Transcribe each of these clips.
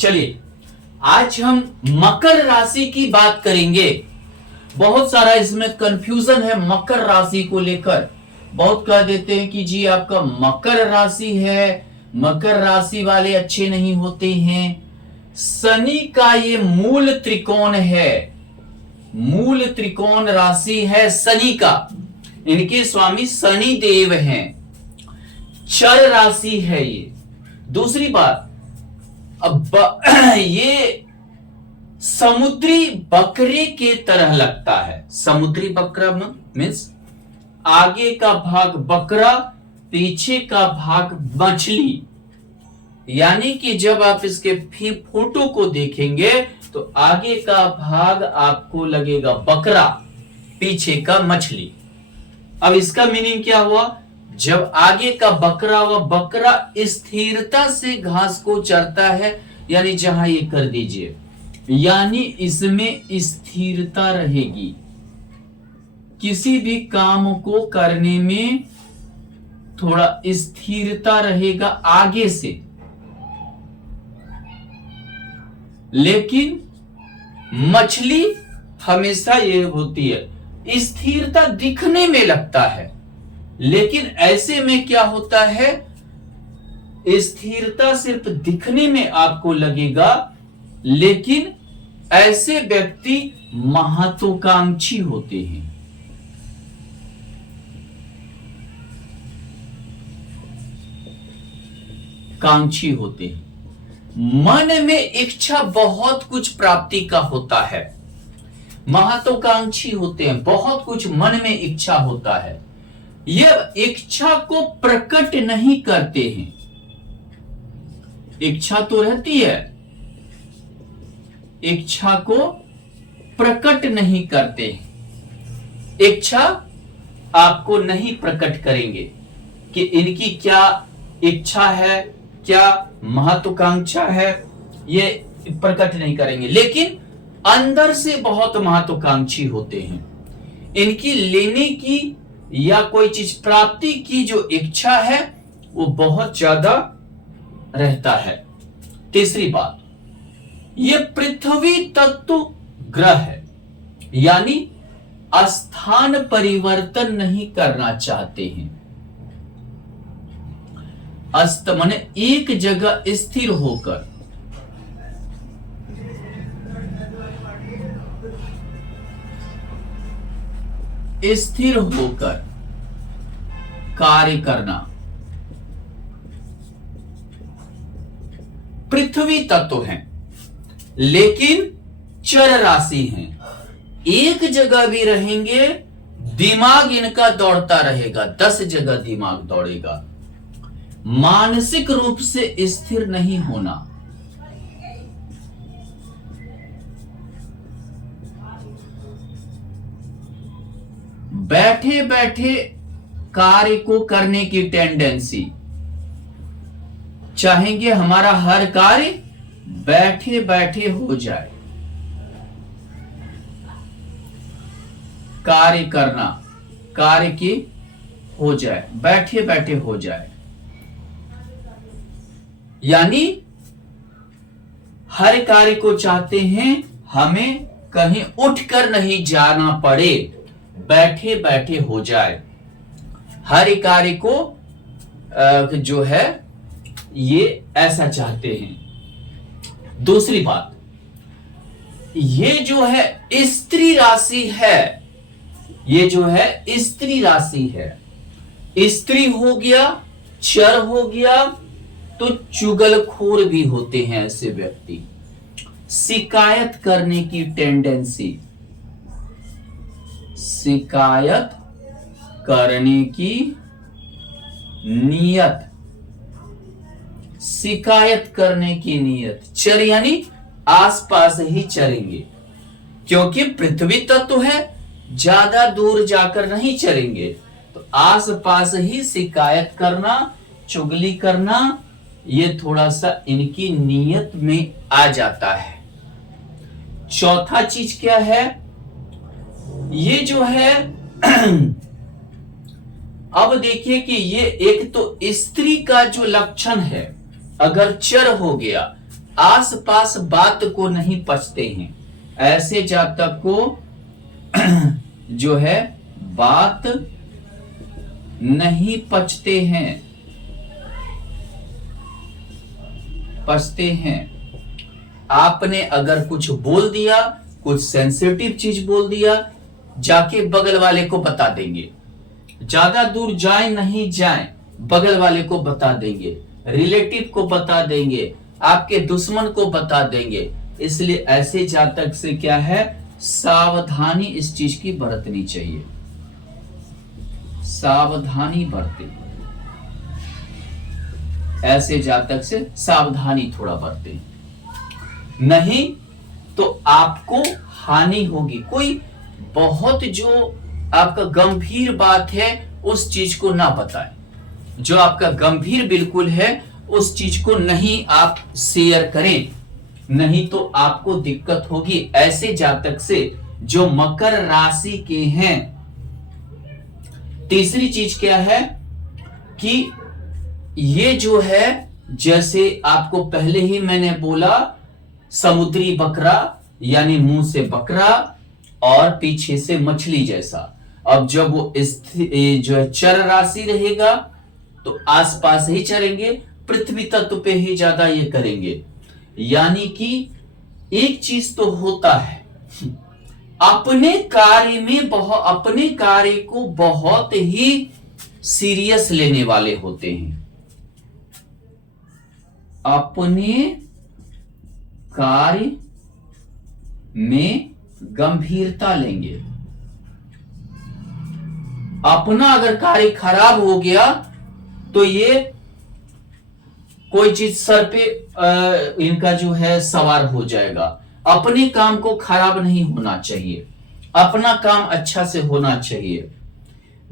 चलिए आज हम मकर राशि की बात करेंगे। बहुत सारा इसमें कंफ्यूजन है मकर राशि को लेकर। बहुत कह देते हैं कि जी आपका मकर राशि है, मकर राशि वाले अच्छे नहीं होते हैं। शनि का ये मूल त्रिकोण है, मूल त्रिकोण राशि है शनि का। इनके स्वामी शनि देव हैं। चर राशि है ये। दूसरी बात, अब ये समुद्री बकरे के तरह लगता है। समुद्री बकरा मीन्स आगे का भाग बकरा, पीछे का भाग मछली। यानी कि जब आप इसके फोटो को देखेंगे तो आगे का भाग आपको लगेगा बकरा, पीछे का मछली। अब इसका मीनिंग क्या हुआ? जब आगे का बकरा व बकरा स्थिरता से घास को चरता है, यानी जहां ये कर दीजिए, यानी इसमें स्थिरता रहेगी। किसी भी काम को करने में थोड़ा स्थिरता रहेगा आगे से। लेकिन मछली हमेशा ये होती है, स्थिरता दिखने में लगता है, लेकिन ऐसे में क्या होता है, स्थिरता सिर्फ दिखने में आपको लगेगा, लेकिन ऐसे व्यक्ति महत्वाकांक्षी होते हैं। कांक्षी होते हैं। मन में इच्छा बहुत कुछ प्राप्ति का होता है। महत्वाकांक्षी होते हैं, बहुत कुछ मन में इच्छा होता है। ये इच्छा को प्रकट नहीं करते हैं। इच्छा तो रहती है, इच्छा को प्रकट नहीं करते। इच्छा आपको नहीं प्रकट करेंगे कि इनकी क्या इच्छा है, क्या महत्वाकांक्षा है, ये प्रकट नहीं करेंगे। लेकिन अंदर से बहुत महत्वाकांक्षी होते हैं। इनकी लेने की या कोई चीज प्राप्ति की जो इच्छा है वो बहुत ज्यादा रहता है। तीसरी बात, ये पृथ्वी तत्व ग्रह है, यानी स्थान परिवर्तन नहीं करना चाहते हैं। माने एक जगह स्थिर होकर कार्य करना। पृथ्वी तत्व है, लेकिन चर राशि हैं। एक जगह भी रहेंगे, दिमाग इनका दौड़ता रहेगा, 10 जगह दिमाग दौड़ेगा। मानसिक रूप से स्थिर नहीं होना। बैठे बैठे कार्य को करने की टेंडेंसी। चाहेंगे हमारा हर कार्य बैठे बैठे हो जाए। कार्य करना, कार्य की हो जाए, बैठे बैठे हो जाए। यानी हर कार्य को चाहते हैं हमें कहीं उठकर नहीं जाना पड़े, बैठे बैठे हो जाए। हर कार्य को जो है ये ऐसा चाहते हैं। दूसरी बात, ये जो है स्त्री राशि है, ये जो है स्त्री राशि है। स्त्री हो गया, चर हो गया, तो चुगलखोर भी होते हैं ऐसे व्यक्ति। शिकायत करने की टेंडेंसी, शिकायत करने की नियत, शिकायत करने की नियत। चर यानी आसपास ही चरेंगे, क्योंकि पृथ्वी तत्व है, ज्यादा दूर जाकर नहीं चरेंगे, तो आसपास ही शिकायत करना, चुगली करना, ये थोड़ा सा इनकी नियत में आ जाता है। चौथा चीज क्या है, ये जो है अब देखिए कि ये एक तो स्त्री का जो लक्षण है, अगर चर हो गया आसपास बात को नहीं पचते हैं। ऐसे जातक को जो है बात नहीं पचते हैं। आपने अगर कुछ बोल दिया, कुछ सेंसिटिव चीज बोल दिया, जाके बगल वाले को बता देंगे। ज्यादा दूर जाए नहीं जाए, बगल वाले को बता देंगे, रिलेटिव को बता देंगे, आपके दुश्मन को बता देंगे। इसलिए ऐसे जातक से क्या है, सावधानी इस चीज की बरतनी चाहिए। सावधानी बरते, ऐसे जातक से सावधानी थोड़ा बरते, नहीं तो आपको हानि होगी। कोई बहुत जो आपका गंभीर बात है उस चीज को ना बताएं। जो आपका गंभीर बिल्कुल है उस चीज को नहीं आप शेयर करें, नहीं तो आपको दिक्कत होगी। ऐसे जातक से जो मकर राशि के हैं। तीसरी चीज क्या है कि ये जो है, जैसे आपको पहले ही मैंने बोला, समुद्री बकरा यानी मुंह से बकरा और पीछे से मछली जैसा। अब जब वो जो है चर राशि रहेगा तो आसपास ही चरेंगे, पृथ्वी तत्व पे ही ज्यादा ये करेंगे। यानी कि एक चीज तो होता है, अपने कार्य को बहुत ही सीरियस लेने वाले होते हैं। अपने कार्य में गंभीरता लेंगे। अपना अगर कार्य खराब हो गया तो ये कोई चीज सर पे इनका जो है सवार हो जाएगा। अपने काम को खराब नहीं होना चाहिए, अपना काम अच्छा से होना चाहिए।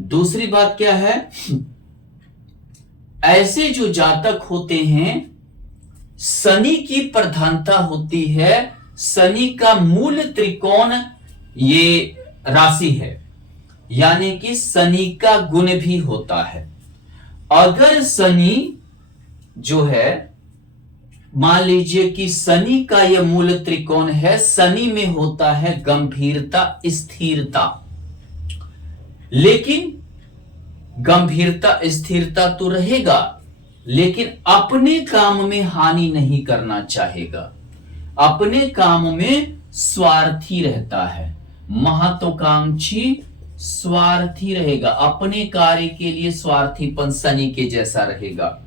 दूसरी बात क्या है, ऐसे जो जातक होते हैं, शनि की प्रधानता होती है। शनि का मूल त्रिकोण ये राशि है, यानी कि शनि का गुण भी होता है। अगर शनि जो है, मान लीजिए कि शनि का यह मूल त्रिकोण है, शनि में होता है गंभीरता, स्थिरता। लेकिन गंभीरता स्थिरता तो रहेगा, लेकिन अपने काम में हानि नहीं करना चाहेगा। अपने काम में स्वार्थी रहता है, महत्वाकांक्षी, स्वार्थी रहेगा। अपने कार्य के लिए स्वार्थीपन शनि के जैसा रहेगा।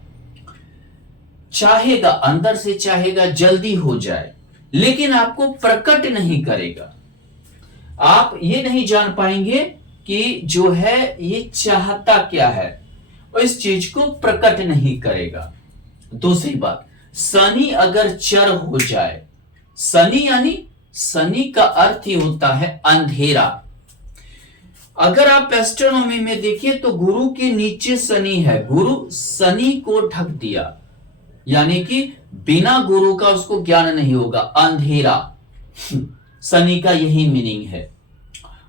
चाहेगा, अंदर से चाहेगा जल्दी हो जाए, लेकिन आपको प्रकट नहीं करेगा। आप ये नहीं जान पाएंगे कि जो है ये चाहता क्या है, और इस चीज को प्रकट नहीं करेगा। दूसरी बात, शनि अगर चर हो जाए, शनि यानी शनि का अर्थ ही होता है अंधेरा। अगर आप एस्ट्रोनॉमी में देखिए तो गुरु के नीचे शनि है, गुरु शनि को ढक दिया, यानी कि बिना गुरु का उसको ज्ञान नहीं होगा, अंधेरा। शनि का यही मीनिंग है।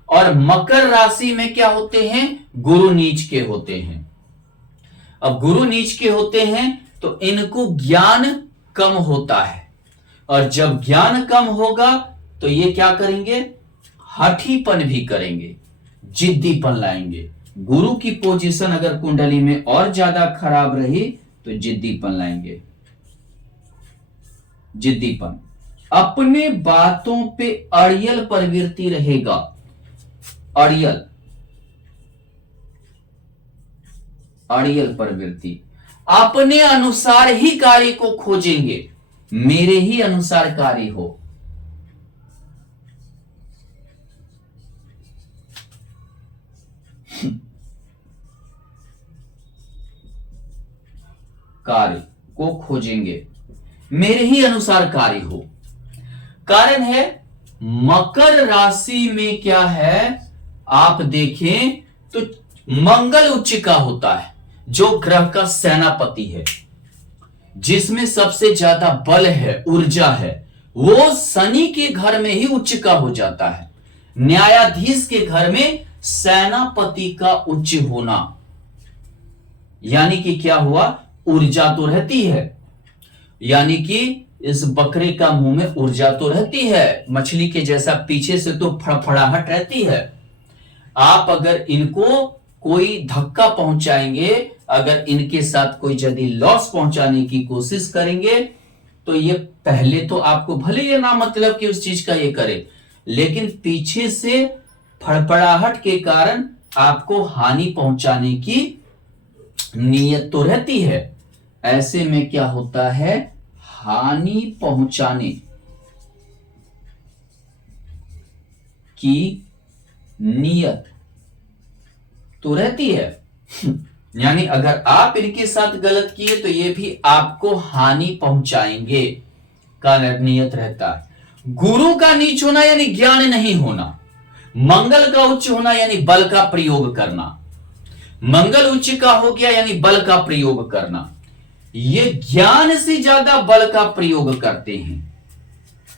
और मकर राशि में क्या होते हैं, गुरु नीच के होते हैं। अब गुरु नीच के होते हैं तो इनको ज्ञान कम होता है, और जब ज्ञान कम होगा तो ये क्या करेंगे, हठीपन भी करेंगे, जिद्दीपन लाएंगे। गुरु की पोजीशन अगर कुंडली में और ज्यादा खराब रही तो जिद्दीपन लाएंगे। जिद्दीपन, अपने बातों पे अड़ियल प्रवृत्ति रहेगा। अड़ियल प्रवृत्ति, अपने अनुसार ही कार्य को खोजेंगे, मेरे ही अनुसार कार्य हो। कार्य को खोजेंगे, मेरे ही अनुसार कार्य हो। कारण है मकर राशि में क्या है, आप देखें तो मंगल उच्च का होता है, जो ग्रह का सेनापति है, जिसमें सबसे ज्यादा बल है, ऊर्जा है, वो शनि के घर में ही उच्च का हो जाता है। न्यायाधीश के घर में सेनापति का उच्च होना, यानी कि क्या हुआ, ऊर्जा तो रहती है, यानी कि इस बकरे का मुंह में ऊर्जा तो रहती है, मछली के जैसा पीछे से तो फड़फड़ाहट रहती है। आप अगर इनको कोई धक्का पहुंचाएंगे, अगर इनके साथ कोई यदि लॉस पहुंचाने की कोशिश करेंगे, तो ये पहले तो आपको भले ये ना मतलब कि उस चीज का ये करे, लेकिन पीछे से फड़फड़ाहट के कारण आपको हानि पहुंचाने की नीयत तो रहती है। ऐसे में क्या होता है, हानि पहुंचाने की नीयत तो रहती है। यानी अगर आप इनके साथ गलत किए तो ये भी आपको हानि पहुंचाएंगे का नियत रहता है। गुरु का नीच होना यानी ज्ञान नहीं होना, मंगल का उच्च होना यानी बल का प्रयोग करना। मंगल उच्च का हो गया यानी बल का प्रयोग करना। ये ज्ञान से ज्यादा बल का प्रयोग करते हैं,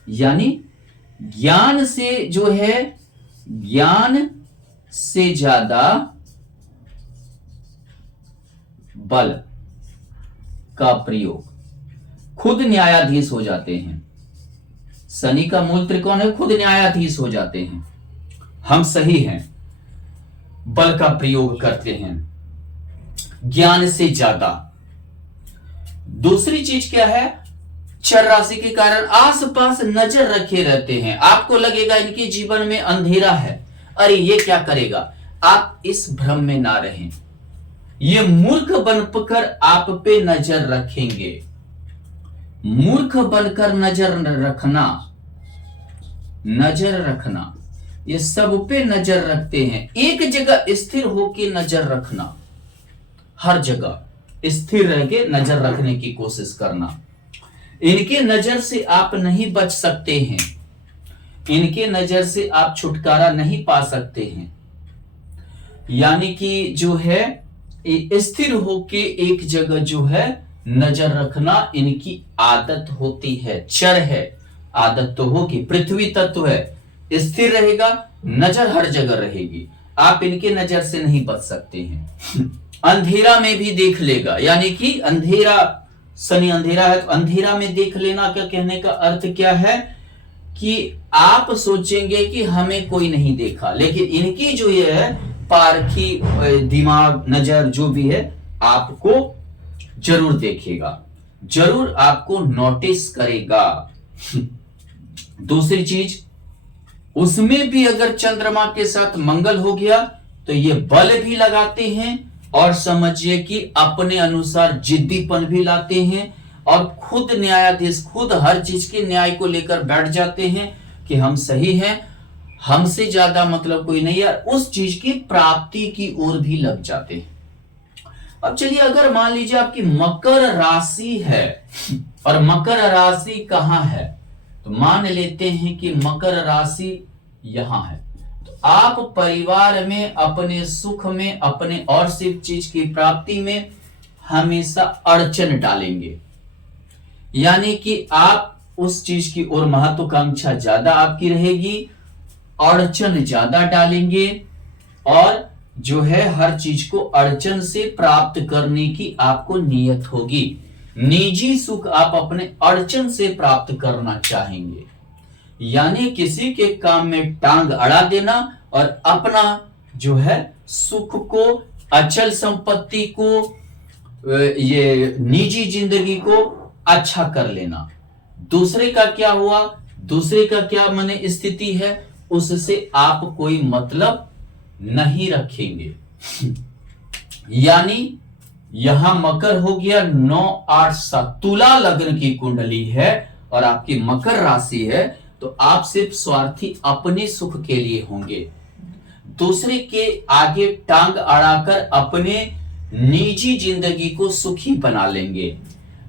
यानी ज्ञान से जो है, ज्ञान से ज्यादा बल का प्रयोग, खुद न्यायाधीश हो जाते हैं। शनि का मूल त्रिकोण है, खुद न्यायाधीश हो जाते हैं। हम सही हैं, बल का प्रयोग करते हैं ज्ञान से ज्यादा। दूसरी चीज क्या है, चर राशि के कारण आसपास नजर रखे रहते हैं। आपको लगेगा इनके जीवन में अंधेरा है, अरे ये क्या करेगा, आप इस भ्रम में ना रहें। ये मूर्ख बनकर आप पे नजर रखेंगे। मूर्ख बनकर नजर रखना, ये सब पे नजर रखते हैं। एक जगह स्थिर होके नजर रखना, हर जगह स्थिर रह के नजर रखने की कोशिश करना। इनके नजर से आप नहीं बच सकते हैं, इनके नजर से आप छुटकारा नहीं पा सकते हैं। यानी कि जो है स्थिर होके एक जगह जो है नजर रखना इनकी आदत होती है, चर है। आदत तो होगी, पृथ्वी तत्व है, स्थिर रहेगा, नजर हर जगह रहेगी, आप इनके नजर से नहीं बच सकते हैं। अंधेरा में भी देख लेगा, यानी कि अंधेरा, शनि अंधेरा है तो अंधेरा में देख लेना का कहने का अर्थ क्या है कि आप सोचेंगे कि हमें कोई नहीं देखा, लेकिन इनकी जो ये है पारखी दिमाग, नजर जो भी है, आपको जरूर देखेगा, जरूर आपको नोटिस करेगा। दूसरी चीज, उसमें भी अगर चंद्रमा के साथ मंगल हो गया तो ये बल भी लगाते हैं और समझिए कि अपने अनुसार जिद्दीपन भी लाते हैं और खुद न्यायाधीश, खुद हर चीज के न्याय को लेकर बैठ जाते हैं कि हम सही हैं, हमसे ज्यादा मतलब कोई नहीं है, उस चीज की प्राप्ति की ओर भी लग जाते हैं। अब चलिए, अगर मान लीजिए आपकी मकर राशि है और मकर राशि कहां है, तो मान लेते हैं कि मकर राशि यहां है, तो आप परिवार में, अपने सुख में, अपने और सिर्फ चीज की प्राप्ति में हमेशा अड़चन डालेंगे। यानी कि आप उस चीज की ओर महत्वाकांक्षा ज्यादा आपकी रहेगी, अड़चन ज्यादा डालेंगे और जो है हर चीज को अड़चन से प्राप्त करने की आपको नियत होगी। निजी सुख आप अपने अड़चन से प्राप्त करना चाहेंगे, यानी किसी के काम में टांग अड़ा देना और अपना जो है सुख को, अचल संपत्ति को, ये निजी जिंदगी को अच्छा कर लेना। दूसरे का क्या हुआ, दूसरे का क्या माने स्थिति है, उससे आप कोई मतलब नहीं रखेंगे। यानी यहां मकर हो गया, 9 8 7 तुला लग्न की कुंडली है और आपकी मकर राशि है, तो आप सिर्फ स्वार्थी अपने सुख के लिए होंगे, दूसरे के आगे टांग अड़ाकर अपने निजी जिंदगी को सुखी बना लेंगे,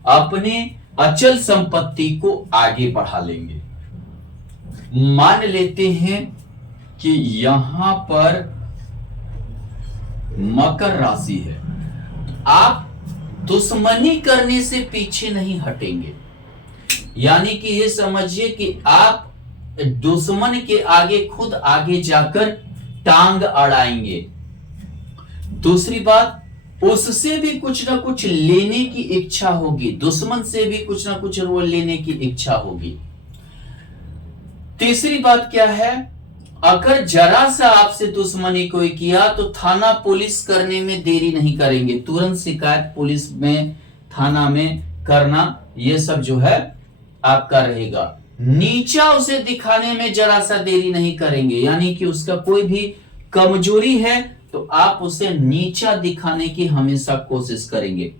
अपने अचल संपत्ति को आगे बढ़ा लेंगे। मान लेते हैं कि यहां पर मकर राशि है, आप दुश्मनी करने से पीछे नहीं हटेंगे। यानी कि ये समझिए कि आप दुश्मन के आगे खुद आगे जाकर टांग अड़ाएंगे। दूसरी बात, उससे भी कुछ ना कुछ लेने की इच्छा होगी, दुश्मन से भी कुछ ना कुछ वो लेने की इच्छा होगी। तीसरी बात क्या है, अगर जरा सा आपसे दुश्मनी कोई किया तो थाना पुलिस करने में देरी नहीं करेंगे, तुरंत शिकायत पुलिस में, थाना में करना, ये सब जो है आपका रहेगा। नीचा उसे दिखाने में जरा सा देरी नहीं करेंगे, यानी कि उसका कोई भी कमजोरी है तो आप उसे नीचा दिखाने की हमेशा कोशिश करेंगे।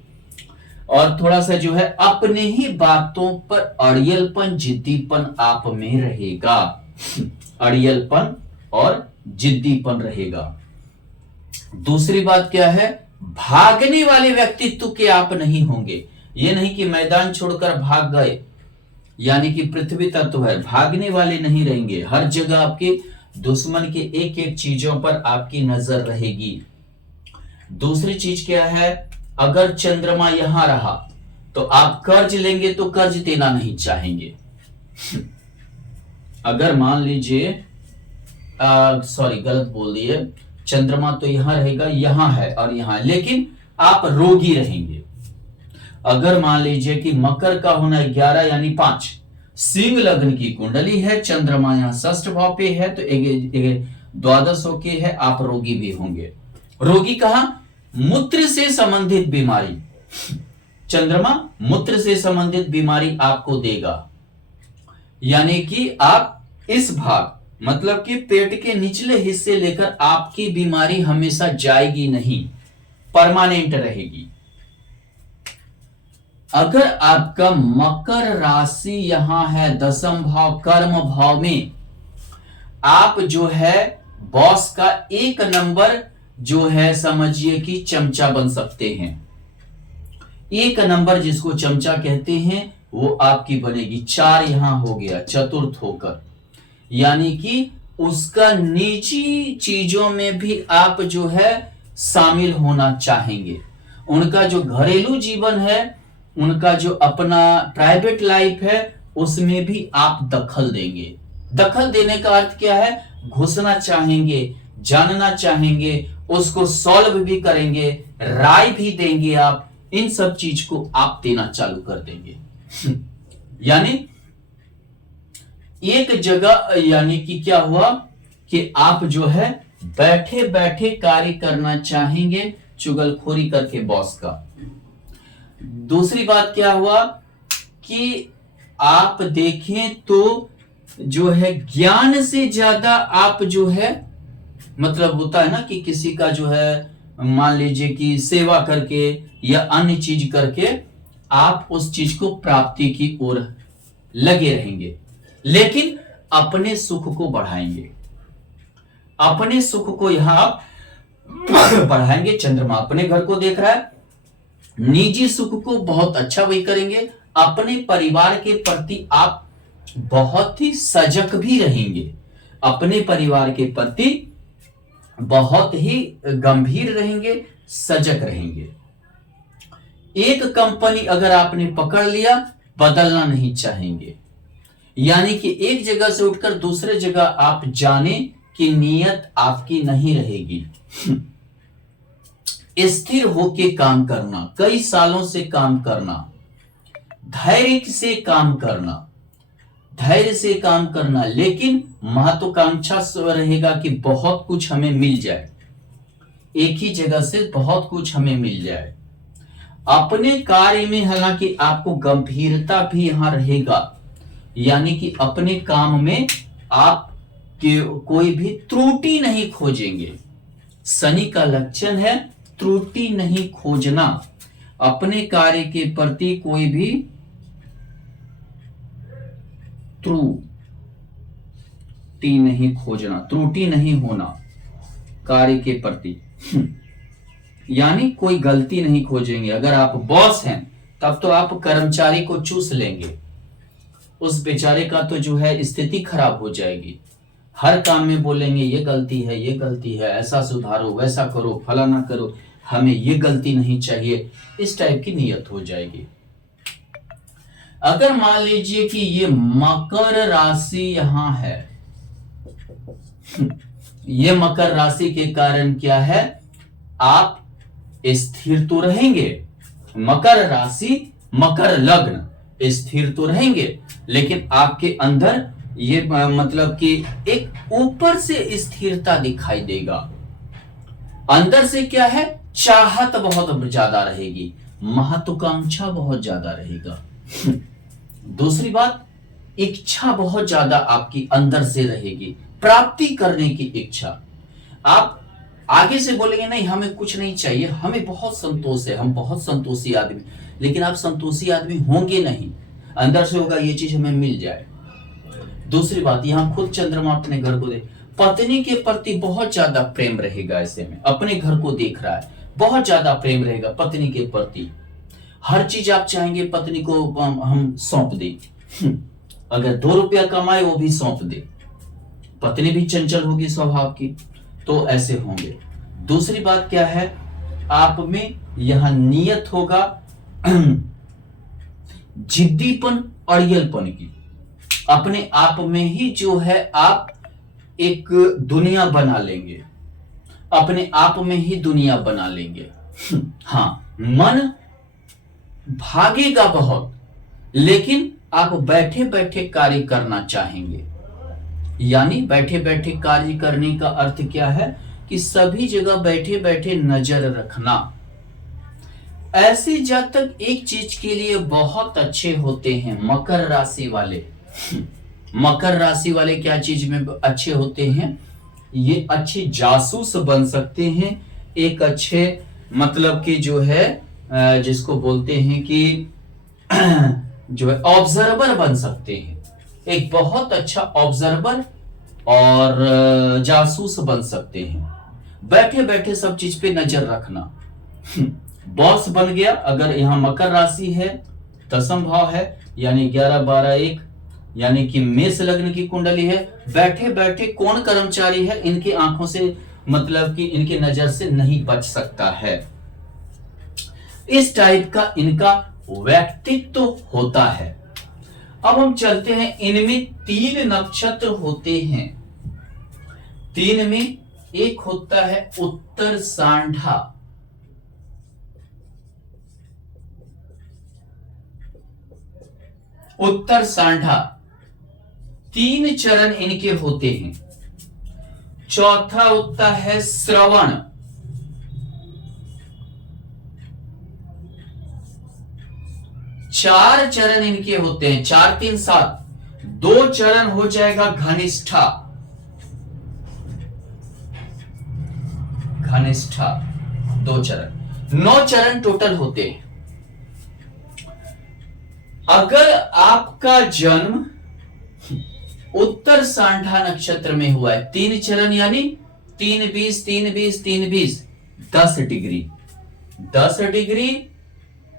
और थोड़ा सा जो है अपने ही बातों पर अड़ियलपन, जिद्दीपन आप में रहेगा, अड़ियलपन और जिद्दीपन रहेगा। दूसरी बात क्या है, भागने वाले व्यक्तित्व के आप नहीं होंगे। ये नहीं कि मैदान छोड़कर भाग गए, यानी कि पृथ्वी तत्व है, भागने वाले नहीं रहेंगे। हर जगह आपके दुश्मन के एक एक चीजों पर आपकी नजर रहेगी। दूसरी चीज क्या है, अगर चंद्रमा यहां रहा तो आप कर्ज लेंगे तो कर्ज देना नहीं चाहेंगे। अगर मान लीजिए, सॉरी गलत बोल दिए, चंद्रमा तो यहां रहेगा, यहां है और यहां, लेकिन आप रोगी रहेंगे। अगर मान लीजिए कि मकर का होना 11 यानी 5, सिंह लग्न की कुंडली है, चंद्रमा यहां षष्ठ भाव पे है तो द्वादश होके है, आप रोगी भी होंगे। रोगी कहा, मूत्र से संबंधित बीमारी, चंद्रमा मूत्र से संबंधित बीमारी आपको देगा, यानी कि आप इस भाग, मतलब कि पेट के निचले हिस्से लेकर आपकी बीमारी हमेशा जाएगी नहीं, परमानेंट रहेगी। अगर आपका मकर राशि यहां है दशम भाव कर्म भाव में, आप जो है बॉस का एक नंबर जो है समझिए कि चमचा बन सकते हैं। एक नंबर जिसको चमचा कहते हैं वो आपकी बनेगी। 4 यहां हो गया चतुर्थ होकर, यानी कि उसका निजी चीजों में भी आप जो है शामिल होना चाहेंगे। उनका जो घरेलू जीवन है, उनका जो अपना प्राइवेट लाइफ है, उसमें भी आप दखल देंगे। दखल देने का अर्थ क्या है, घुसना चाहेंगे, जानना चाहेंगे, उसको सॉल्व भी करेंगे, राय भी देंगे आप, इन सब चीज को आप देना चालू कर देंगे। यानी एक जगह, यानी कि क्या हुआ कि आप जो है बैठे बैठे कार्य करना चाहेंगे, चुगलखोरी करके बॉस का। दूसरी बात क्या हुआ कि आप देखें तो जो है ज्ञान से ज्यादा आप जो है, मतलब होता है ना कि किसी का जो है मान लीजिए कि सेवा करके या अन्य चीज करके आप उस चीज को प्राप्ति की ओर लगे रहेंगे, लेकिन अपने सुख को बढ़ाएंगे, अपने सुख को यहां आप बढ़ाएंगे। चंद्रमा अपने घर को देख रहा है, निजी सुख को बहुत अच्छा वही करेंगे। अपने परिवार के प्रति आप बहुत ही सजग भी रहेंगे, अपने परिवार के प्रति बहुत ही गंभीर रहेंगे, सजग रहेंगे। एक कंपनी अगर आपने पकड़ लिया, बदलना नहीं चाहेंगे, यानी कि एक जगह से उठकर दूसरे जगह आप जाने की नीयत आपकी नहीं रहेगी। स्थिर होके काम करना, कई सालों से काम करना, धैर्य से काम करना, धैर्य से काम करना, लेकिन महत्वाकांक्षा रहेगा कि बहुत कुछ हमें मिल जाए, एक ही जगह से बहुत कुछ हमें मिल जाए। अपने कार्य में हालांकि आपको गंभीरता भी यहां रहेगा, यानी कि अपने काम में आप कोई भी त्रुटि नहीं खोजेंगे। शनि का लक्षण है त्रुटि नहीं खोजना, अपने कार्य के प्रति कोई भी त्रुटि नहीं खोजना, त्रुटि नहीं होना कार्य के प्रति, यानी कोई गलती नहीं खोजेंगे। अगर आप बॉस हैं तब तो आप कर्मचारी को चूस लेंगे, उस बेचारे का तो जो है स्थिति खराब हो जाएगी। हर काम में बोलेंगे ये गलती है, ये गलती है, ऐसा सुधारो, वैसा करो, फलाना करो, हमें ये गलती नहीं चाहिए, इस टाइप की नीयत हो जाएगी। अगर मान लीजिए कि ये मकर राशि यहां है, ये मकर राशि के कारण क्या है, आप स्थिर तो रहेंगे, मकर राशि मकर लग्न स्थिर तो रहेंगे, लेकिन आपके अंदर ये मतलब कि एक ऊपर से स्थिरता दिखाई देगा, अंदर से क्या है, चाहत बहुत ज्यादा रहेगी, महत्वाकांक्षा बहुत ज्यादा रहेगा। दूसरी बात, इच्छा बहुत ज्यादा आपकी अंदर से रहेगी, प्राप्ति करने की इच्छा। आप आगे से बोलेंगे नहीं हमें कुछ नहीं चाहिए, हमें बहुत संतोष है, हम बहुत संतोषी आदमी, लेकिन आप संतोषी आदमी होंगे नहीं, अंदर से होगा ये चीज हमें मिल जाए। दूसरी बात, यहां खुद चंद्रमा अपने घर को देख, पत्नी के प्रति बहुत ज्यादा प्रेम रहेगा, ऐसे में अपने घर को देख रहा है, बहुत ज्यादा प्रेम रहेगा पत्नी के प्रति, हर चीज आप चाहेंगे पत्नी को हम सौंप दें, अगर 2 रुपया कमाए वो भी सौंप दे, पत्नी भी चंचल होगी स्वभाव की, तो ऐसे होंगे। दूसरी बात क्या है, आप में यह नियत होगा जिद्दीपन, अड़ियलपन की, अपने आप में ही जो है आप एक दुनिया बना लेंगे, अपने आप में ही दुनिया बना लेंगे। हाँ, मन भागेगा बहुत, लेकिन आप बैठे बैठे कार्य करना चाहेंगे, यानी बैठे बैठे कार्य करने का अर्थ क्या है कि सभी जगह बैठे बैठे नजर रखना। ऐसे जातक एक चीज के लिए बहुत अच्छे होते हैं, मकर राशि वाले। मकर राशि वाले क्या चीज में अच्छे होते हैं, ये अच्छे जासूस बन सकते हैं, एक अच्छे मतलब कि जो है जिसको बोलते हैं कि जो है ऑब्जर्वर बन सकते हैं, एक बहुत अच्छा ऑब्जर्वर और जासूस बन सकते हैं, बैठे बैठे सब चीज पे नजर रखना। बॉस बन गया, अगर यहां मकर राशि है, दसम भाव है, यानी 11 12 1, यानी कि मेष लग्न की कुंडली है, बैठे बैठे कौन कर्मचारी है इनकी आंखों से मतलब कि इनकी नजर से नहीं बच सकता है, इस टाइप का इनका व्यक्तित्व होता है। अब हम चलते हैं, इनमें 3 नक्षत्र होते हैं, 3 में एक होता है उत्तर सांढा, उत्तर सांढा 3 चरण इनके होते हैं। चौथा होता है श्रवण, चार चरण इनके होते हैं, 4 3 7, 2 चरण हो जाएगा घनिष्ठा, घनिष्ठा 2 चरण, 9 चरण टोटल होते हैं। अगर आपका जन्म उत्तर सांढा नक्षत्र में हुआ है, 3 चरण यानी 3 20 3 20 3 20, 10 डिग्री, 10 डिग्री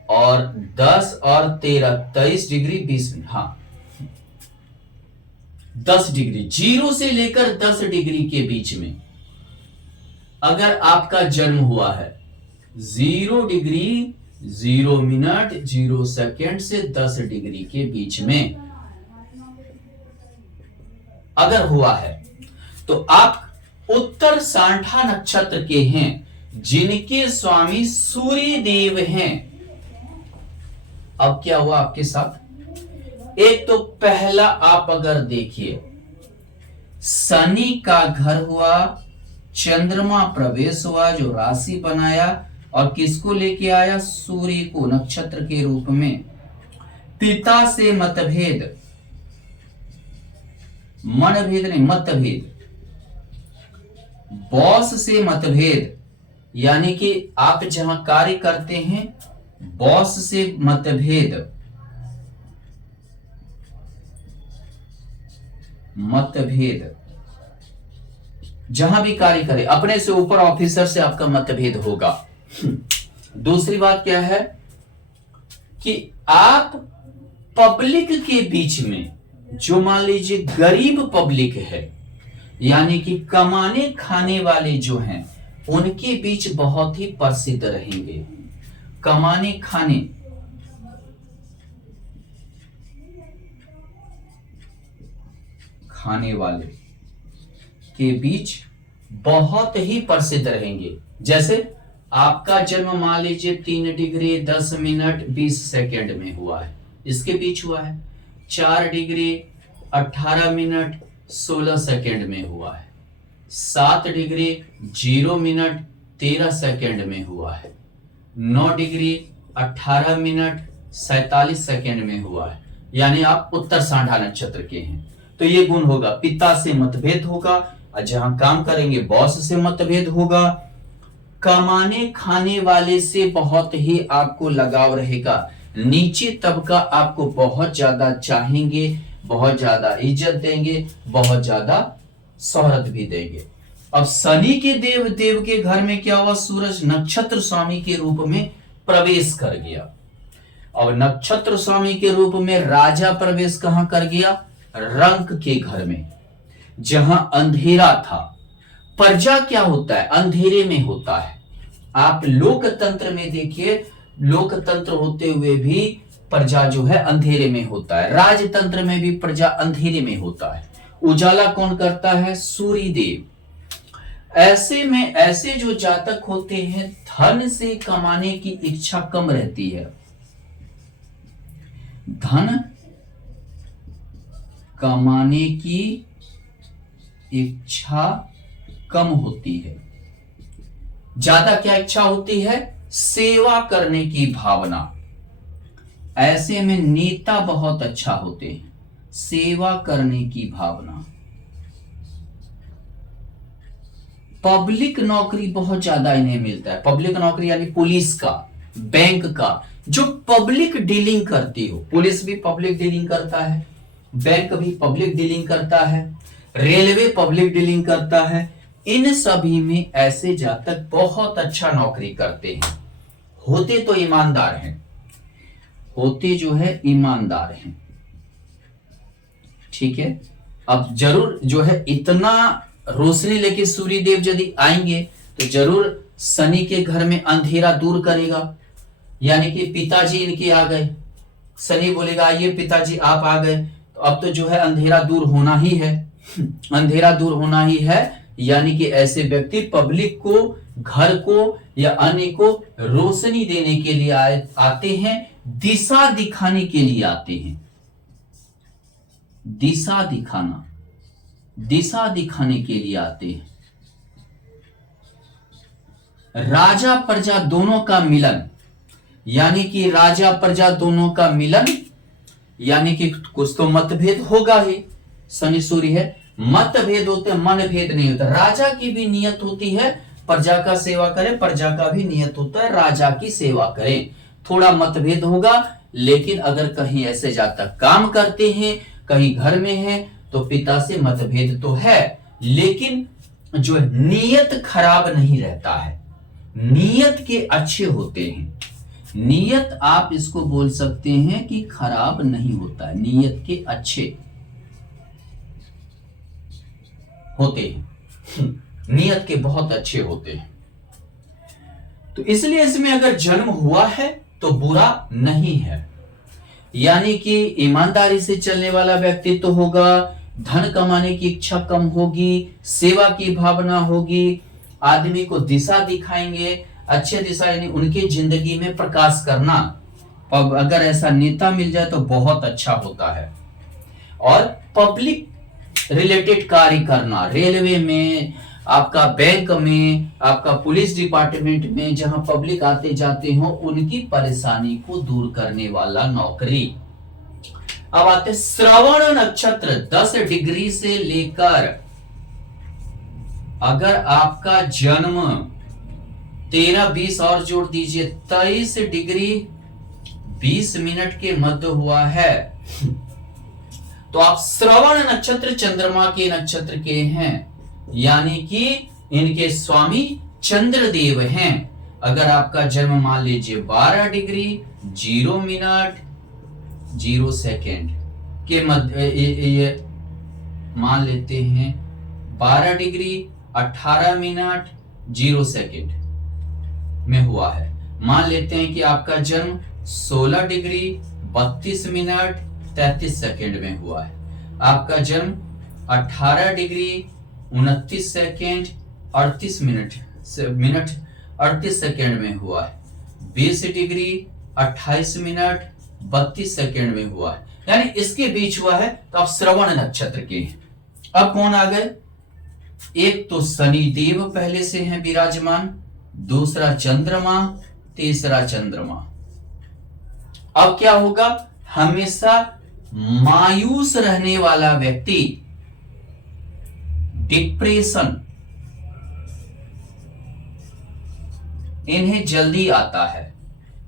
और 10 और 13 23 डिग्री 20 मिनट, हाँ 10 डिग्री, 0 से लेकर 10 डिग्री के बीच में अगर आपका जन्म हुआ है, 0 डिग्री 0 मिनट 0 सेकेंड से 10 डिग्री के बीच में अगर हुआ है, तो आप उत्तर सांठा नक्षत्र के हैं, जिनके स्वामी सूर्य देव हैं। अब क्या हुआ आपके साथ, एक तो पहला आप अगर देखिए, शनि का घर हुआ, चंद्रमा प्रवेश हुआ जो राशि बनाया, और किसको लेके आया, सूर्य को नक्षत्र के रूप में। पिता से मतभेद, मनभेद नहीं मतभेद, बॉस से मतभेद, यानी कि आप जहां कार्य करते हैं बॉस से मतभेद, मतभेद जहां भी कार्य करें अपने से ऊपर ऑफिसर से आपका मतभेद होगा। दूसरी बात क्या है कि आप पब्लिक के बीच में, जो मान लीजिए गरीब पब्लिक है, यानी कि कमाने खाने वाले जो हैं, उनके बीच बहुत ही प्रसिद्ध रहेंगे। कमाने खाने खाने वाले के बीच बहुत ही प्रसिद्ध रहेंगे। जैसे आपका जन्म मान लीजिए 3 डिग्री 10 मिनट 20 सेकेंड में हुआ है, इसके बीच हुआ है। 4 डिग्री 18 मिनट 16 सेकेंड में हुआ है। 7 डिग्री 0 मिनट 13 सेकेंड में हुआ है। 9 डिग्री 18 मिनट 47 सेकेंड में हुआ है। यानी आप उत्तर सांढा नक्षत्र के हैं, तो ये गुण होगा। पिता से मतभेद होगा, और जहां काम करेंगे बॉस से मतभेद होगा। कमाने खाने वाले से बहुत ही आपको लगाव रहेगा। नीचे तबका आपको बहुत ज्यादा चाहेंगे, बहुत ज्यादा इज्जत देंगे, बहुत ज्यादा शोहरत भी देंगे। अब शनि के देव के घर में क्या हुआ? सूरज नक्षत्र स्वामी के रूप में प्रवेश कर गया। अब नक्षत्र स्वामी के रूप में राजा प्रवेश कहां कर गया? रंक के घर में, जहां अंधेरा था। प्रजा क्या होता है? अंधेरे में होता है। आप लोकतंत्र में देखिए, लोकतंत्र होते हुए भी प्रजा जो है अंधेरे में होता है। राजतंत्र में भी प्रजा अंधेरे में होता है। उजाला कौन करता है? सूर्य देव। ऐसे में ऐसे जो जातक होते हैं, धन से कमाने की इच्छा कम रहती है। धन कमाने की इच्छा कम होती है। ज्यादा क्या इच्छा होती है? सेवा करने की भावना। ऐसे में नेता बहुत अच्छा होते हैं, सेवा करने की भावना। पब्लिक नौकरी बहुत ज्यादा इन्हें मिलता है। पब्लिक नौकरी यानी पुलिस का, बैंक का, जो पब्लिक डीलिंग करती हो। पुलिस भी पब्लिक डीलिंग करता है, बैंक भी पब्लिक डीलिंग करता है, रेलवे पब्लिक डीलिंग करता है। इन सभी में ऐसे जातक बहुत अच्छा नौकरी करते हैं। होते तो ईमानदार हैं, होते जो है ईमानदार हैं। ठीक है। अब जरूर जो है इतना रोशनी लेके सूर्य देव यदि आएंगे तो जरूर शनि के घर में अंधेरा दूर करेगा। यानी कि पिताजी इनके आ गए, शनि बोलेगा आइए पिताजी आप आ गए, तो अब तो जो है अंधेरा दूर होना ही है। अंधेरा दूर होना ही है। यानी कि ऐसे व्यक्ति पब्लिक को, घर को या अन्य को रोशनी देने के लिए आते हैं, दिशा दिखाने के लिए आते हैं। दिशा दिखाना, दिशा दिखाने के लिए आते हैं। राजा प्रजा दोनों का मिलन, यानी कि राजा प्रजा दोनों का मिलन, यानी कि कुछ तो मतभेद होगा ही। शनि सूर्य है, मतभेद होते हैं, मन भेद नहीं होता। राजा की भी नियत होती है प्रजा का सेवा करे, प्रजा का भी नियत होता है राजा की सेवा करे। थोड़ा मतभेद होगा, लेकिन अगर कहीं ऐसे जातक काम करते हैं, कहीं घर में है, तो पिता से मतभेद तो है, लेकिन जो नियत खराब नहीं रहता है। नियत के अच्छे होते हैं। नियत आप इसको बोल सकते हैं कि खराब नहीं होता है, नियत के अच्छे होते हैं। नियत के बहुत अच्छे होते हैं। तो इसलिए इसमें अगर जन्म हुआ है तो बुरा नहीं है। यानी कि ईमानदारी से चलने वाला व्यक्तित्व होगा, धन कमाने की इच्छा कम होगी, सेवा की भावना होगी, आदमी को दिशा दिखाएंगे, अच्छे दिशा यानी उनकी जिंदगी में प्रकाश करना। अगर ऐसा नेता मिल जाए तो बहुत अच्छा होता है। और पब्लिक रिलेटेड कार्य करना, रेलवे में, आपका बैंक में, आपका पुलिस डिपार्टमेंट में, जहां पब्लिक आते जाते हो, उनकी परेशानी को दूर करने वाला नौकरी। अब आते श्रवण नक्षत्र 10 डिग्री से लेकर, अगर आपका जन्म 13, 20 और जोड़ दीजिए 23 डिग्री 20 मिनट के मध्य हुआ है, तो आप श्रवण नक्षत्र चंद्रमा के नक्षत्र के हैं। यानी कि इनके स्वामी चंद्रदेव हैं। अगर आपका जन्म मान लीजिए 12 डिग्री 0 मिनट 0 सेकेंड के मध्य, ये मान लेते हैं 12 डिग्री 18 मिनट 0 सेकेंड में हुआ है। मान लेते हैं कि आपका जन्म 16 डिग्री 32 मिनट 33 सेकेंड में हुआ है। आपका जन्म 18 डिग्री 29 सेकेंड 38 मिनट 38 सेकेंड में हुआ है। 20 डिग्री 28 मिनट 32 सेकेंड में हुआ है, यानी इसके बीच हुआ है। तो आप श्रवण नक्षत्र के हैं। अब कौन आ गए? एक तो शनिदेव पहले से हैं विराजमान, दूसरा चंद्रमा, तीसरा चंद्रमा। अब क्या होगा? हमेशा मायूस रहने वाला व्यक्ति, डिप्रेशन इन्हें जल्दी आता है,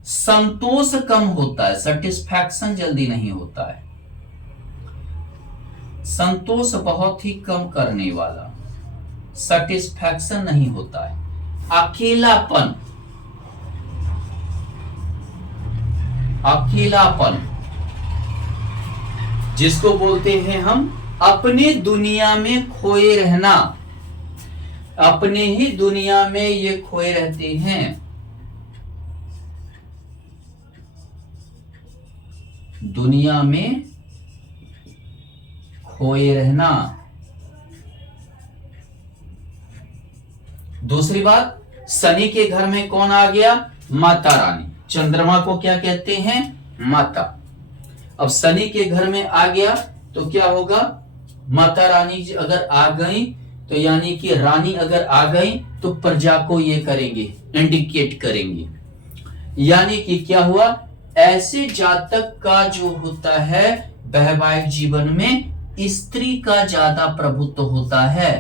संतोष कम होता है, सेटिस्फैक्शन जल्दी नहीं होता है, संतोष बहुत ही कम करने वाला, सेटिस्फैक्शन नहीं होता है, अकेलापन, अकेलापन जिसको बोलते हैं हम अपने दुनिया में खोए रहना, अपने ही दुनिया में ये खोए रहते हैं। दुनिया में खोए रहना। दूसरी बात, शनि के घर में कौन आ गया? माता रानी। चंद्रमा को क्या कहते हैं? माता। अब शनि के घर में आ गया तो क्या होगा? माता रानी अगर आ गई तो यानी कि रानी अगर आ गई तो प्रजा को ये करेंगे, इंडिकेट करेंगे। यानी कि क्या हुआ? ऐसे जातक का जो होता है वैवाहिक जीवन में स्त्री का ज्यादा प्रभुत्व होता है,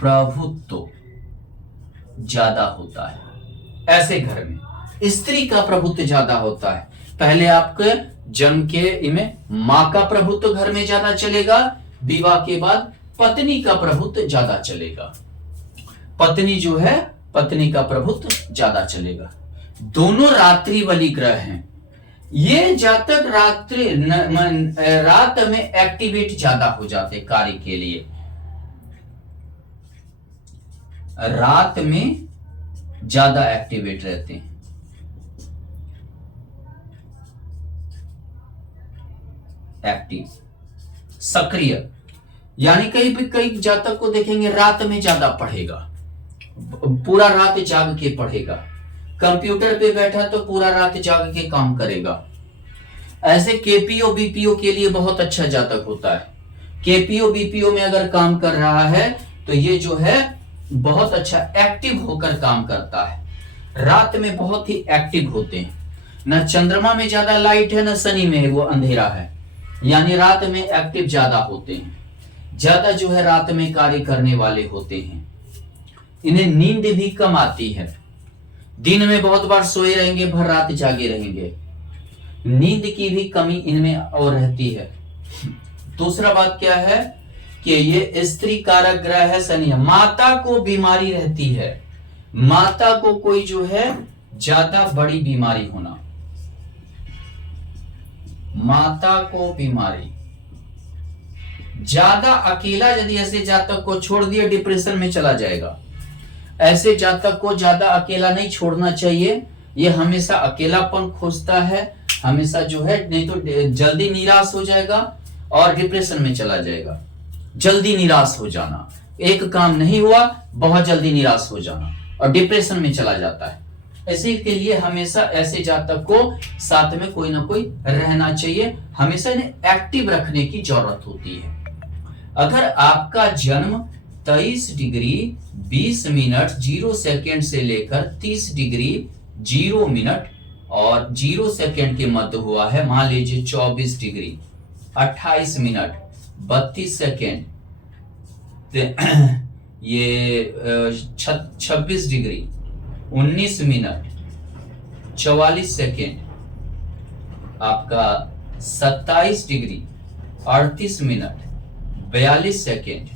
प्रभुत्व ज्यादा होता है। ऐसे घर में स्त्री का प्रभुत्व ज्यादा होता है। पहले आपके जन्म के इनमें मां का प्रभुत्व घर में ज्यादा चलेगा, विवाह के बाद पत्नी का प्रभुत्व ज्यादा चलेगा। पत्नी जो है, पत्नी का प्रभुत्व ज्यादा चलेगा। दोनों रात्रि बलि ग्रह हैं। ये जातक रात में एक्टिवेट ज्यादा हो जाते कार्य के लिए, रात में ज्यादा एक्टिवेट रहते हैं। एक्टिव, सक्रिय, यानी कई जातक को देखेंगे रात में ज्यादा पढ़ेगा, पूरा रात जाग के पढ़ेगा, कंप्यूटर पे बैठा तो पूरा रात जाग के काम करेगा। ऐसे केपीओ बीपीओ के लिए बहुत अच्छा जातक होता है। केपीओ बीपीओ में अगर काम कर रहा है तो ये जो है बहुत अच्छा एक्टिव होकर काम करता है। रात में बहुत ही एक्टिव होते हैं। न चंद्रमा में ज्यादा लाइट है, न शनि में वो अंधेरा है, यानी रात में एक्टिव ज्यादा होते हैं, ज्यादा जो है रात में कार्य करने वाले होते हैं। इन्हें नींद भी कम आती है, दिन में बहुत बार सोए रहेंगे, भर रात जागे रहेंगे, नींद की भी कमी इनमें और रहती है। दूसरा बात क्या है कि ये स्त्री कारक ग्रह है शनि। माता को बीमारी रहती है, माता को कोई जो है ज्यादा बड़ी बीमारी होना, माता को बीमारी ज्यादा, अकेला यदि ऐसे जातक को छोड़ दिया डिप्रेशन में चला जाएगा। ऐसे जातक को ज्यादा अकेला नहीं छोड़ना चाहिए, ये हमेशा अकेलापन खोजता है, हमेशा जो है, नहीं तो जल्दी निराश हो जाएगा और डिप्रेशन में चला जाएगा। जल्दी निराश हो जाना, एक काम नहीं हुआ बहुत जल्दी निराश हो जाना और डिप्रेशन में चला जाता है। इसी के लिए हमेशा ऐसे जातक को साथ में कोई ना कोई रहना चाहिए, हमेशा इन्हें एक्टिव रखने की जरूरत होती है। अगर आपका जन्म 23 डिग्री 20 मिनट 0 सेकेंड से लेकर 30 डिग्री 0 मिनट और 0 सेकेंड के मध्य हुआ है, मान लीजिए 24 डिग्री 28 मिनट 32 सेकेंड, ये 26 डिग्री 19 मिनट 44 सेकेंड, आपका 27 डिग्री 38 मिनट 42 सेकेंड,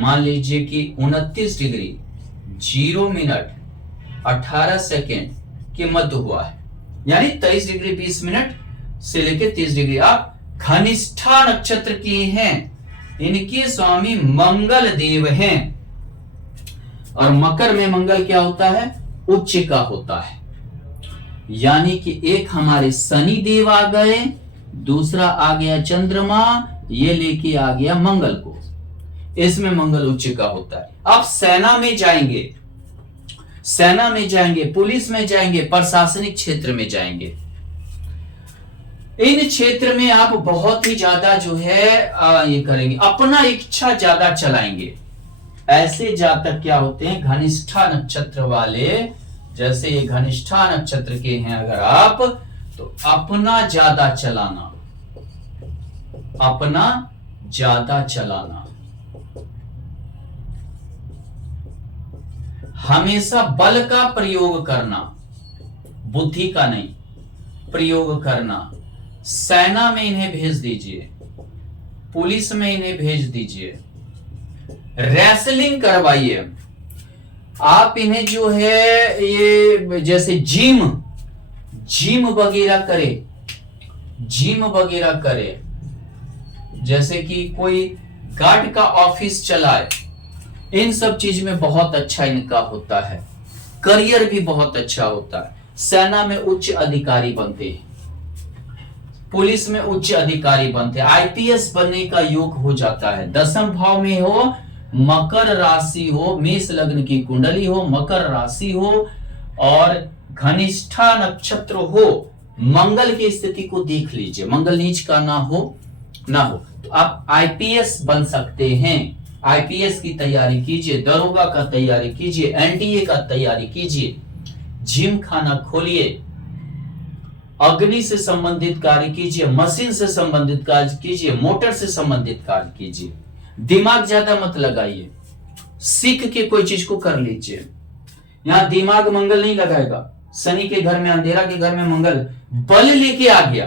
मान लीजिए कि 29 डिग्री 0 मिनट 18 सेकेंड के मध्य हुआ है, यानी 23 डिग्री 20 मिनट से लेकर 30 डिग्री। आप धनिष्ठा नक्षत्र के हैं, इनके स्वामी मंगल देव हैं। और मकर में मंगल क्या होता है? उच्च का होता है, यानी कि एक हमारे शनि देव आ गए, दूसरा आ गया चंद्रमा, ये लेके आ गया मंगल को। इसमें मंगल उच्च का होता है। आप सेना में जाएंगे, पुलिस में जाएंगे, प्रशासनिक क्षेत्र में जाएंगे, इन क्षेत्र में आप बहुत ही ज्यादा जो है ये करेंगे, अपना इच्छा ज्यादा चलाएंगे। ऐसे जातक क्या होते हैं, घनिष्ठा नक्षत्र वाले, जैसे ये घनिष्ठा नक्षत्र के हैं अगर आप, तो अपना ज्यादा चलाना, हमेशा बल का प्रयोग करना, बुद्धि का नहीं प्रयोग करना। सेना में इन्हें भेज दीजिए, पुलिस में इन्हें भेज दीजिए, रेसलिंग करवाइए आप इन्हें, जो है ये जैसे जिम वगैरह करे, जैसे कि कोई गार्ड का ऑफिस चलाए, इन सब चीज में बहुत अच्छा इनका होता है। करियर भी बहुत अच्छा होता है। सेना में उच्च अधिकारी बनते हैं, पुलिस में उच्च अधिकारी बनते हैं, आईपीएस बनने का योग हो जाता है। 10वें भाव में हो, मकर राशि हो, मेष लग्न की कुंडली हो, मकर राशि हो और घनिष्ठा नक्षत्र हो, मंगल की स्थिति को देख लीजिए, मंगल नीच का ना हो तो आप आईपीएस बन सकते हैं। आईपीएस की तैयारी कीजिए, दरोगा का तैयारी कीजिए, एनडीए का तैयारी कीजिए, जिम खाना खोलिए, अग्नि से संबंधित कार्य कीजिए, मशीन से संबंधित कार्य कीजिए, मोटर से संबंधित कार्य कीजिए। दिमाग ज्यादा मत लगाइए, सीख के कोई चीज को कर लीजिए। यहां दिमाग मंगल नहीं लगाएगा। शनि के घर में, अंधेरा के घर में मंगल बल लेके आ गया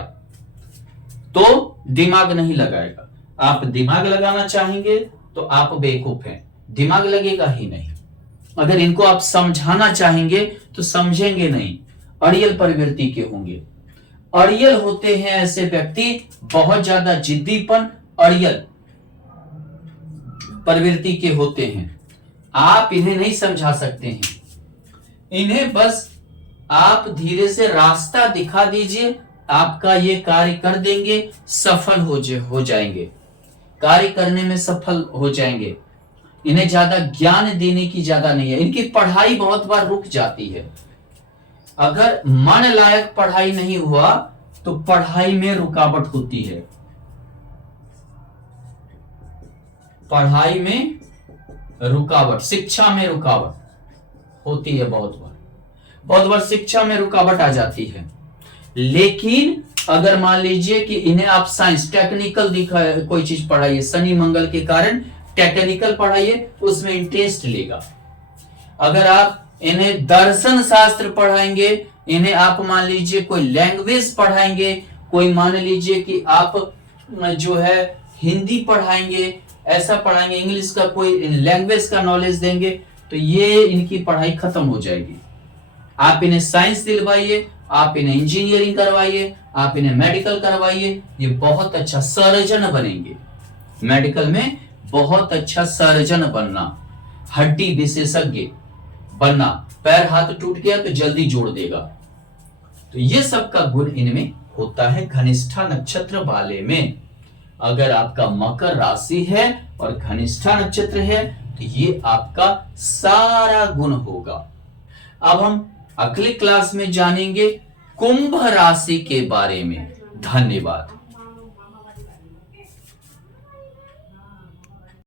तो दिमाग नहीं लगाएगा। आप दिमाग लगाना चाहेंगे तो आप बेवकूफ हैं, दिमाग लगेगा ही नहीं। अगर इनको आप समझाना चाहेंगे तो समझेंगे नहीं, अड़ियल प्रवृत्ति के होंगे। अड़ियल होते हैं ऐसे व्यक्ति, बहुत ज्यादा जिद्दीपन, अड़ियल प्रवृत्ति के होते हैं। आप इन्हें नहीं समझा सकते हैं, इन्हें बस आप धीरे से रास्ता दिखा दीजिए, आपका ये कार्य कर देंगे, सफल हो जाएंगे, कार्य करने में सफल हो जाएंगे। इन्हें ज्यादा ज्ञान देने की ज्यादा नहीं है। इनकी पढ़ाई बहुत बार रुक जाती है। अगर मन लायक पढ़ाई नहीं हुआ तो पढ़ाई में रुकावट होती है, पढ़ाई में रुकावट, शिक्षा में रुकावट होती है। बहुत बार शिक्षा में रुकावट आ जाती है। लेकिन अगर मान लीजिए कि इन्हें आप साइंस, टेक्निकल कोई चीज पढ़ाइए, शनि मंगल के कारण टेक्निकल पढ़ाइए, उसमें इंटरेस्ट लेगा। अगर आप इन्हें दर्शन शास्त्र पढ़ाएंगे, इन्हें आप मान लीजिए कोई लैंग्वेज पढ़ाएंगे, कोई मान लीजिए कि आप जो है हिंदी पढ़ाएंगे, ऐसा पढ़ाएंगे, इंग्लिश का कोई लैंग्वेज का नॉलेज देंगे, तो ये इनकी पढ़ाई खत्म हो जाएगी। आप इन्हें साइंस दिलवाइए, आप इन्हें इंजीनियरिंग करवाइए, आप इन्हें मेडिकल करवाइए, ये बहुत अच्छा सर्जन बनेंगे। मेडिकल में बहुत अच्छा सर्जन बनना, हड्डी विशेषज्ञ बनना, पैर हाथ टूट गया तो जल्दी जोड़ देगा। तो ये सब का गुण इनमें होता है घनिष्ठा नक्षत्र वाले में। अगर आपका मकर राशि है और घनिष्ठा नक्षत्र है तो ये आपका सारा गुण होगा। अब हम अगली क्लास में जानेंगे कुंभ राशि के बारे में। धन्यवाद।